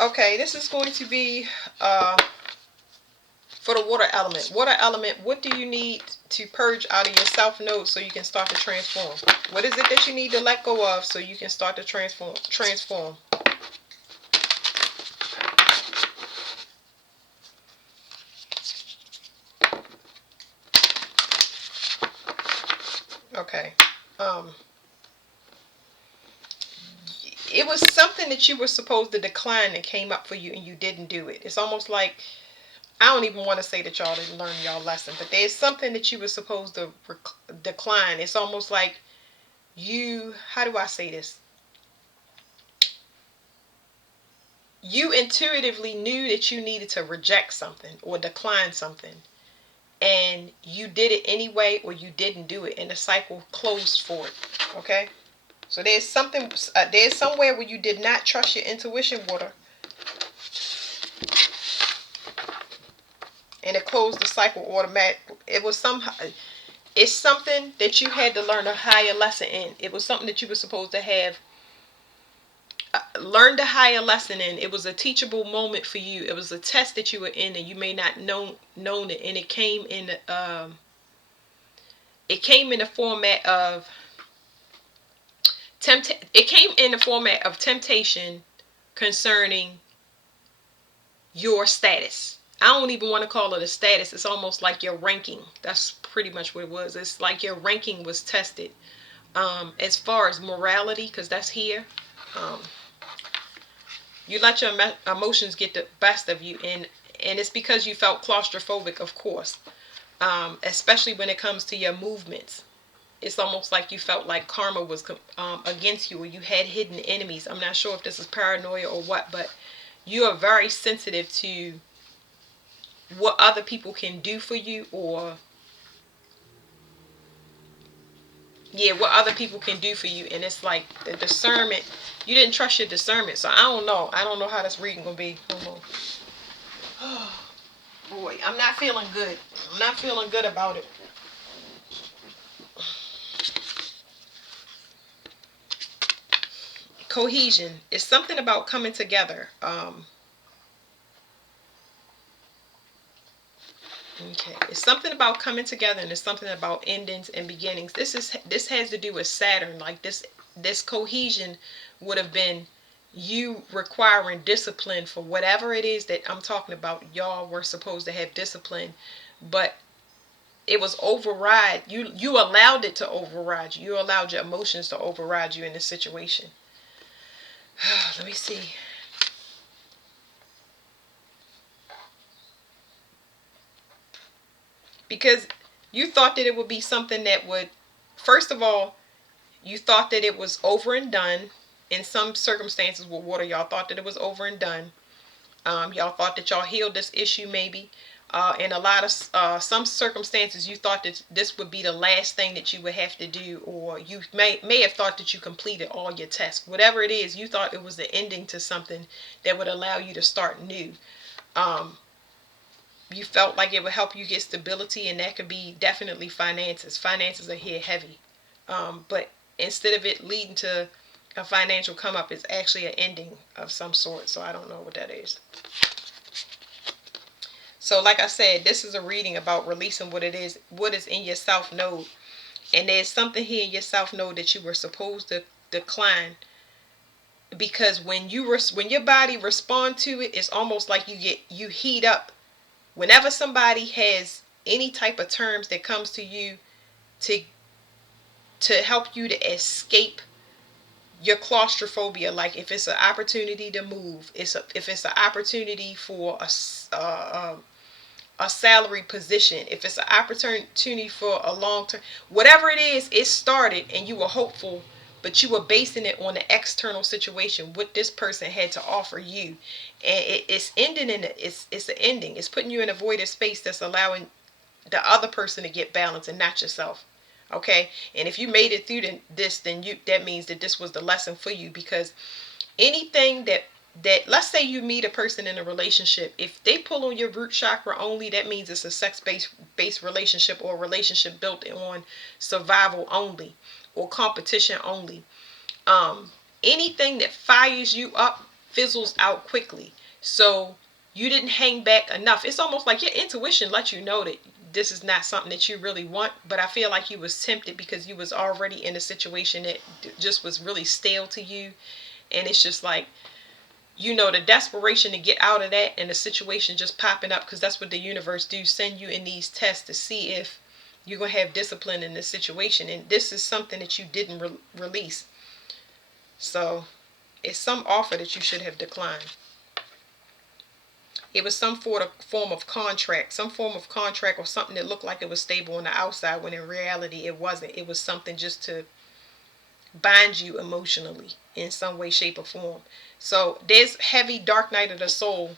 Okay, this is going to be for the water element. Water element, what do you need to purge out of your self node so you can start to transform? What is it that you need to let go of so you can start to transform? Okay. Um, it was something that you were supposed to decline that came up for you and you didn't do it. It's almost like, I don't even want to say that y'all didn't learn y'all lesson, but there's something that you were supposed to decline. It's almost like you, how do I say this? You intuitively knew that you needed to reject something or decline something, and you did it anyway, or you didn't do it, and the cycle closed for it. Okay, so there's something, there's somewhere where you did not trust your intuition, water, and it closed the cycle automatically. It was somehow, it's something that you had to learn a higher lesson in. It was something that you were supposed to have learned a higher lesson in. It was a teachable moment for you. It was a test that you were in, and you may not known it, and it came in the format of it came in the format of temptation concerning your status. I don't even want to call it a status. It's almost like your ranking. That's pretty much what it was. It's like your ranking was tested, as far as morality, because that's here. um, you let your emotions get the best of you, and it's because you felt claustrophobic, of course, especially when it comes to your movements. It's almost like you felt like karma was against you, or you had hidden enemies. I'm not sure if this is paranoia or what, but you are very sensitive to what other people can do for you, or yeah, what other people can do for you. And it's like the discernment, you didn't trust your discernment. So I don't know how this reading gonna be. Hold on. Boy, I'm not feeling good. I'm not feeling good about it. Cohesion is something about coming together. Okay, it's something about coming together, and it's something about endings and beginnings. This has to do with Saturn. Like this cohesion would have been you requiring discipline for whatever it is that I'm talking about. Y'all were supposed to have discipline, but it was override. You allowed it to override you. You allowed your emotions to override you in this situation. Let me see. Because you thought that it would be something that would, first of all, you thought that it was over and done. In some circumstances with water, y'all thought that it was over and done. Y'all thought that y'all healed this issue maybe. In a lot of some circumstances, you thought that this would be the last thing that you would have to do, or you may have thought that you completed all your tests. Whatever it is, you thought it was the ending to something that would allow you to start new. Um, you felt like it would help you get stability, and that could be definitely finances. Finances are here heavy. But instead of it leading to a financial come up, it's actually an ending of some sort. So I don't know what that is. So like I said, this is a reading about releasing what is in your self node. And there's something here in your self node that you were supposed to decline, because when your body respond to it, it's almost like you heat up. Whenever somebody has any type of terms that comes to you to help you to escape your claustrophobia, like if it's an opportunity to move, if it's an opportunity for a salary position, if it's an opportunity for a long term, whatever it is, it started and you were hopeful, but you were basing it on the external situation, what this person had to offer you, and it's ending in it's an ending. It's putting you in a voided space that's allowing the other person to get balance and not yourself. Okay, and if you made it through this, then that means that this was the lesson for you. Because anything that let's say you meet a person in a relationship, if they pull on your root chakra only, that means it's a sex based relationship, or a relationship built on survival only, or competition only. um Anything that fires you up fizzles out quickly. So you didn't hang back enough. It's almost like your intuition lets you know that this is not something that you really want, but I feel like you was tempted because you was already in a situation that just was really stale to you. And it's just like, the desperation to get out of that and the situation just popping up, because that's what the universe do, send you in these tests to see if you're going to have discipline in this situation. And this is something that you didn't release. So it's some offer that you should have declined. It was some form of contract, or something that looked like it was stable on the outside, when in reality it wasn't. It was something just to bind you emotionally in some way, shape, or form. So there's heavy dark night of the soul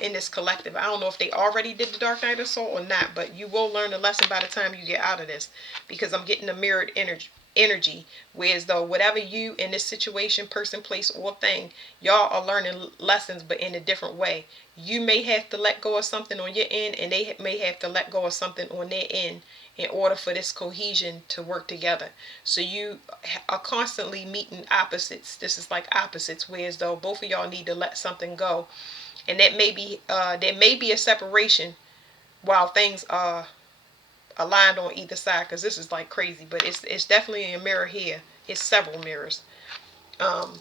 in this collective. I don't know if they already did the dark night of the soul or not, but you will learn a lesson by the time you get out of this, because I'm getting a mirrored energy, whereas though whatever you in this situation, person, place, or thing, y'all are learning lessons, but in a different way. You may have to let go of something on your end, and they may have to let go of something on their end, in order for this cohesion to work together. So you are constantly meeting opposites. This is like opposites, whereas though both of y'all need to let something go, and that may be there may be a separation while things are aligned on either side, because this is like crazy. But it's definitely a mirror here. It's several mirrors. um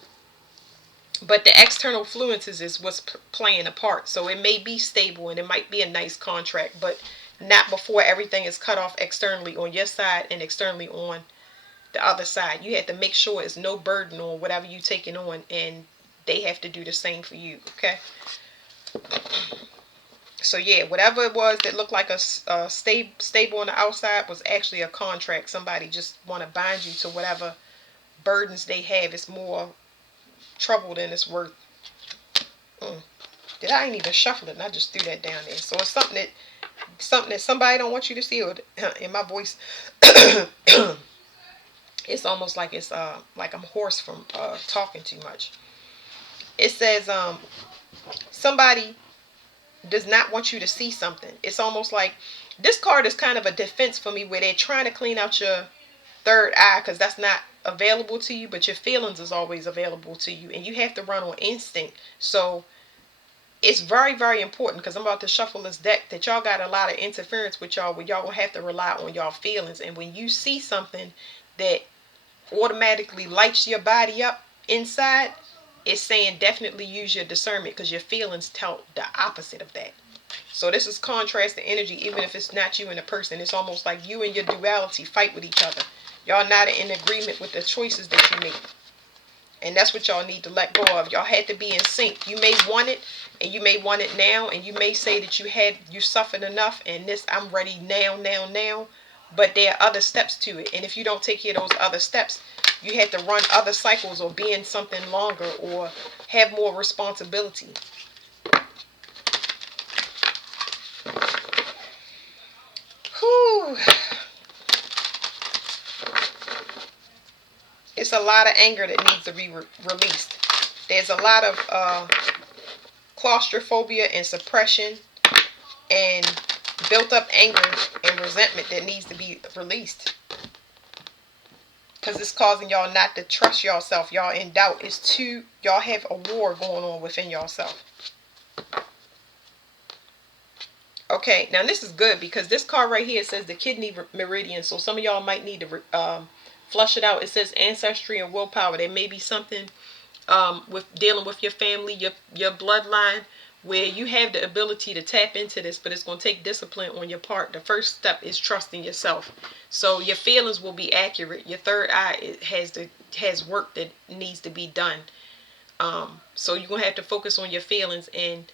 but the external influences is what's playing a part. So it may be stable and it might be a nice contract, but not before everything is cut off externally on your side and externally on the other side. You have to make sure it's no burden on whatever you taking on, and they have to do the same for you. Okay. So yeah, whatever it was that looked like a stable on the outside was actually a contract. Somebody just want to bind you to whatever burdens they have. It's more trouble than it's worth. Did I ain't even shuffle it, and I just threw that down there. So it's something that somebody don't want you to see. Or in my voice, it's almost like it's like I'm hoarse from talking too much. It says somebody does not want you to see something. It's almost like this card is kind of a defense for me, where they're trying to clean out your third eye, because that's not available to you, but your feelings is always available to you, and you have to run on instinct. So it's very, very important, because I'm about to shuffle this deck, that y'all got a lot of interference with y'all, where y'all gonna have to rely on y'all feelings. And when you see something that automatically lights your body up inside, it's saying definitely use your discernment, because your feelings tell the opposite of that. So this is contrast the energy, even if it's not you and a person. It's almost like you and your duality fight with each other. Y'all not in agreement with the choices that you make. And that's what y'all need to let go of. Y'all had to be in sync. You may want it, and you may want it now, and you may say that you suffered enough, and this, I'm ready now. But there are other steps to it. And if you don't take care of those other steps, you have to run other cycles, or be in something longer, or have more responsibility. Whew. It's a lot of anger that needs to be released. There's a lot of claustrophobia and suppression and built up anger and resentment that needs to be released, because it's causing y'all not to trust yourself. Y'all in doubt. Y'all have a war going on within yourself. Okay, now this is good, because this card right here says the kidney meridian. So some of y'all might need to flush it out. It says ancestry and willpower. There may be something with dealing with your family, your bloodline, where you have the ability to tap into this, but it's going to take discipline on your part. The first step is trusting yourself. So your feelings will be accurate. Your third eye has work that needs to be done. So you're going to have to focus on your feelings, and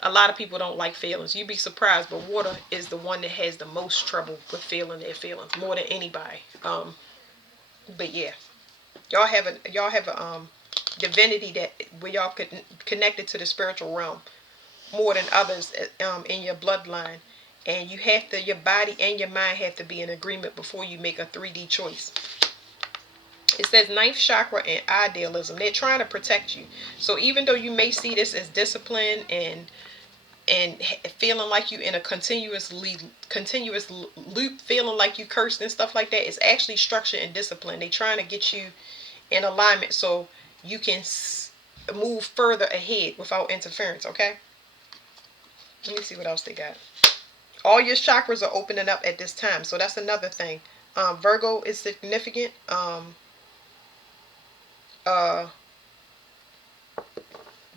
a lot of people don't like feelings. You'd be surprised, but water is the one that has the most trouble with feeling their feelings, more than anybody. But yeah, y'all have a divinity that where y'all could connected to the spiritual realm more than others in your bloodline, and your body and your mind have to be in agreement before you make a 3D choice. It says ninth chakra and idealism. They're trying to protect you. So even though you may see this as discipline and feeling like you in a continuous loop, feeling like you cursed and stuff like that, it's actually structure and discipline. They're trying to get you in alignment so you can move further ahead without interference, okay? Let me see what else they got. All your chakras are opening up at this time, so that's another thing. Virgo is significant. Uh,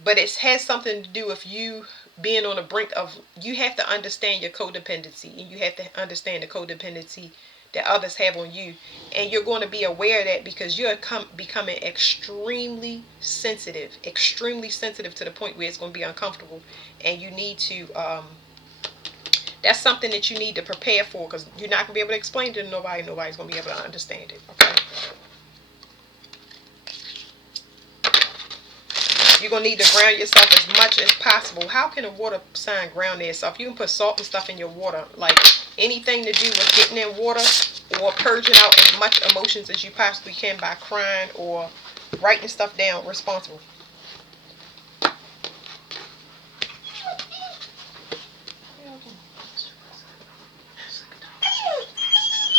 but it has something to do with you being on the brink of, you have to understand your codependency, and you have to understand the codependency that others have on you, and you're going to be aware of that because you're becoming extremely sensitive to the point where it's going to be uncomfortable, and you need to that's something that you need to prepare for, because you're not going to be able to explain it to nobody. Nobody's going to be able to understand it, okay? You're going to need to ground yourself as much as possible. How can a water sign ground themselves? You can put salt and stuff in your water. Like anything to do with getting in water or purging out as much emotions as you possibly can by crying or writing stuff down. Responsible.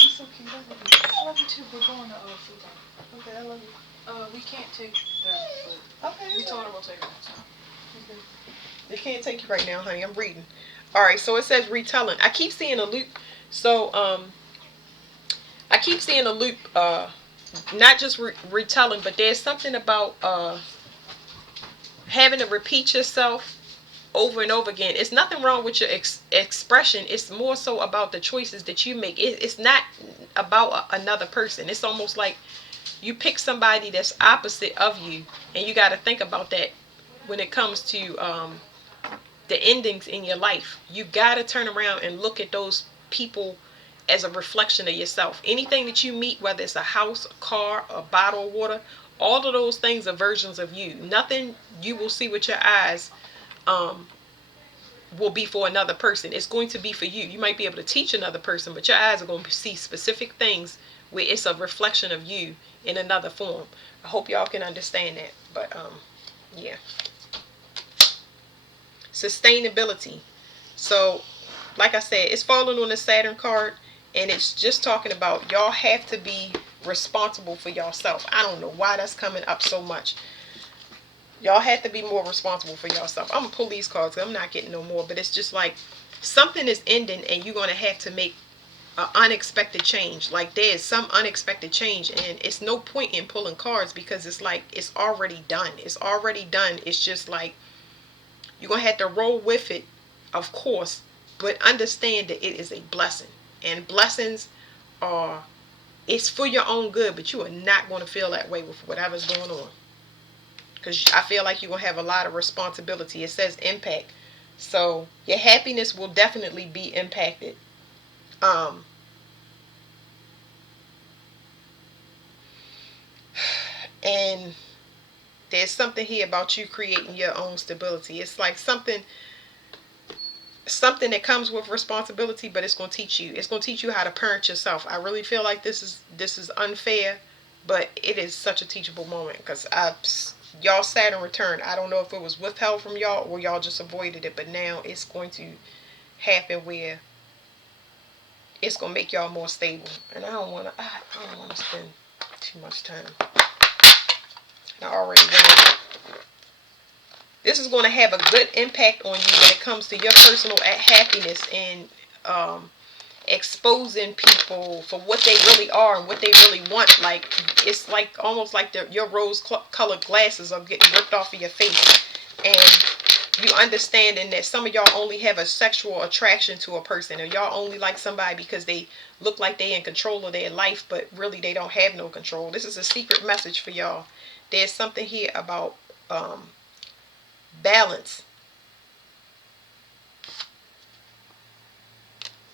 It's okay. I love you too. We're going to food time. Okay, I love you. We can't take that, but okay, we told her we'll take it next time. Okay. They can't take you right now, honey. I'm reading. All right, so it says retelling. I keep seeing a loop. So I keep seeing a loop. Not just retelling, but there's something about having to repeat yourself over and over again. It's nothing wrong with your expression. It's more so about the choices that you make. It's not about another person. It's almost like you pick somebody that's opposite of you, and you got to think about that when it comes to the endings in your life. You got to turn around and look at those people as a reflection of yourself. Anything that you meet, whether it's a house, a car, a bottle of water, all of those things are versions of you. Nothing you will see with your eyes will be for another person. It's going to be for you. You might be able to teach another person, but your eyes are going to see specific things where it's a reflection of you in another form. I hope y'all can understand that. But yeah. Sustainability. So like I said, it's falling on the Saturn card, and it's just talking about y'all have to be responsible for yourself. I don't know why that's coming up so much. Y'all have to be more responsible for yourself. I'm gonna pull these cards. I'm not getting no more, but it's just like something is ending, and you're gonna have to make an unexpected change. Like there's some unexpected change, and it's no point in pulling cards because it's like it's already done. It's already done. It's just like you're gonna have to roll with it, of course, but understand that it is a blessing, and blessings are, it's for your own good, but you are not going to feel that way with whatever's going on, because I feel like you're going to have a lot of responsibility. It says impact, so your happiness will definitely be impacted. And there's something here about you creating your own stability. It's like something that comes with responsibility, but it's going to teach you. It's going to teach you how to parent yourself. I really feel like this is unfair, but it is such a teachable moment, because y'all Saturn return. I don't know if it was withheld from y'all or y'all just avoided it, but now it's going to happen where it's going to make y'all more stable. And I don't want to spend too much time. I already know. This is going to have a good impact on you when it comes to your personal happiness, and exposing people for what they really are and what they really want. Like it's like almost like your rose colored glasses are getting ripped off of your face, and you understanding that some of y'all only have a sexual attraction to a person, or y'all only like somebody because they look like they in control of their life, but really they don't have no control. This is a secret message for y'all. There's something here about balance.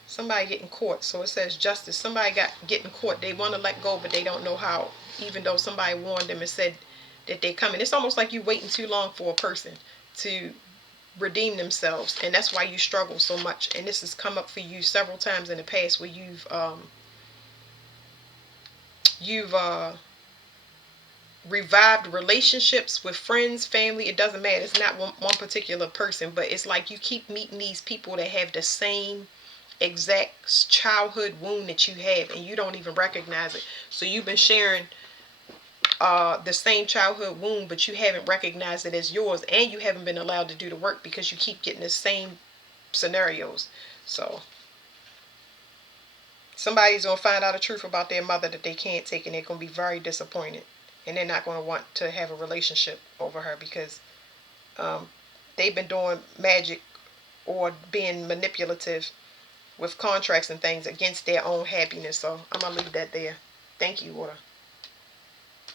Somebody getting caught. So it says justice. Somebody getting caught. They want to let go, but they don't know how, even though somebody warned them and said that they're coming. It's almost like you waiting too long for a person to redeem themselves, and that's why you struggle so much. And this has come up for you several times in the past, where you've revived relationships with friends, family. It doesn't matter. It's not one particular person, but it's like you keep meeting these people that have the same exact childhood wound that you have, and you don't even recognize it. So you've been sharing the same childhood wound, but you haven't recognized it as yours, and you haven't been allowed to do the work because you keep getting the same scenarios. So somebody's going to find out the truth about their mother that they can't take, and they're going to be very disappointed, and they're not going to want to have a relationship over her because um, they've been doing magic or being manipulative with contracts and things against their own happiness. So I'm going to leave that there. Thank you, Water.